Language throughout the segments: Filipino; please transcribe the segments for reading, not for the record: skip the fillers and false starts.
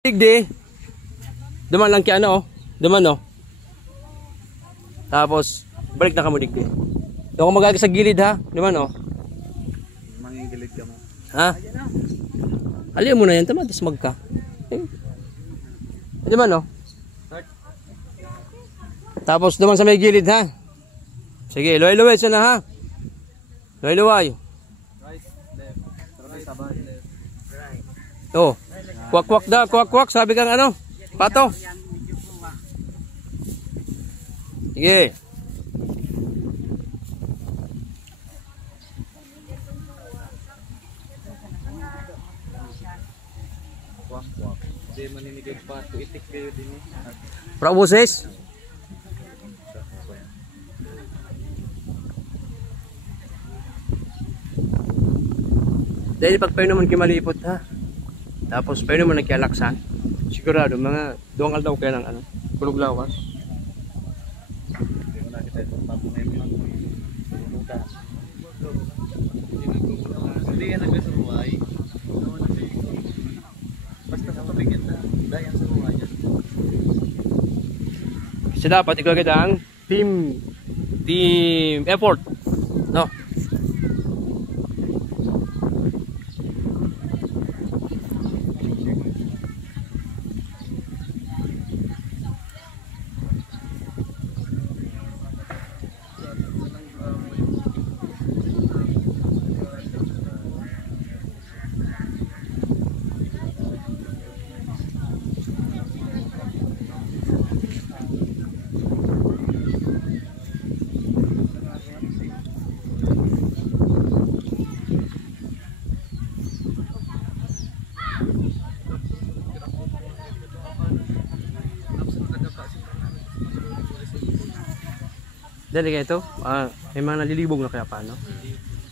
Digdi. Duman lang kaya ano, oh. Duman, oh. Tapos, balik na ka mo, digdi. Doon ko magagay sa gilid, ha. Duman, oh. Mangigilid ka mo. Ha? Aliyo mo na yan, tama. Tapos magka. Eh. Duman, oh. Tapos, duman sa may gilid, ha. Sige, luway-luway siya na, ha. Luway-luway. Right, left. Right, sabay. Right. Oh. Kwak-kwak daw, kwak-kwak. Sabi kang ano? Pato. Sige. Kwak-kwak. Hindi maninigay pato. Itik kayo din eh. Pra boses. Dahil pagpayo naman kimalipot, ha. Tapos payo naman nagkialaksan. Sigurado mga duwang aldaw kaya ng ano, kulog lawas. Hindi mo nakita itong pato na yun lang. Sunugan. Hindi yan nagkasuruay. Basta sa pabigyan na. Dayan sa ruay yan. Kasi dapat ikaw kita ang team effort. No? Dali kayo ito, may mga nalilibong na kaya paano?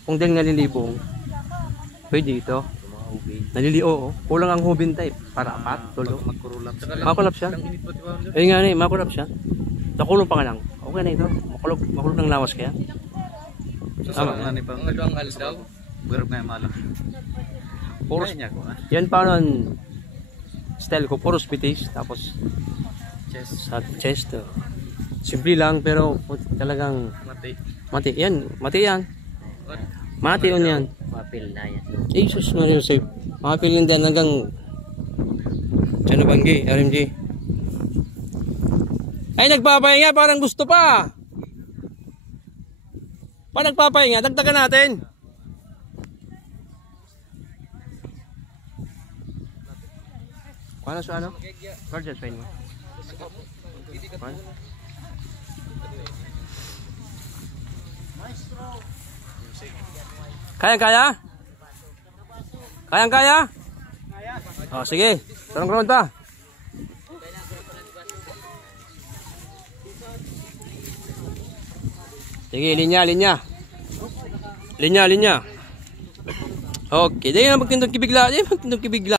Kung dahil nalilibong, pwede ito. Oo. Kulang ang hubin type. Para apat, tulo. Makulap siya. Eh nga na makulap siya. Nakulong pa nga lang. Okay na ito. Makulap ng lawas kaya. Tama na ni pang ang alis daw. Berap nga malak. Puros niya ko. Yan pa nun style ko, puros pitis. Tapos sa chest. Simple lang pero talagang mati. Yan, mati yan. Mati on yan. Mapil na yan. Jesus Maria Joseph. Mapil yun din hanggang Chano Banggi, RMG. Ay, nagpapahinga, parang gusto pa. Pa nagpapahinga, dagdagan natin. Paano sa ano? Guard just fine mo. Kaya? Kaya? Oh, sige. Tanong round pa. Sige, linya. Linya. Okay, dahil na magtindong kibigla.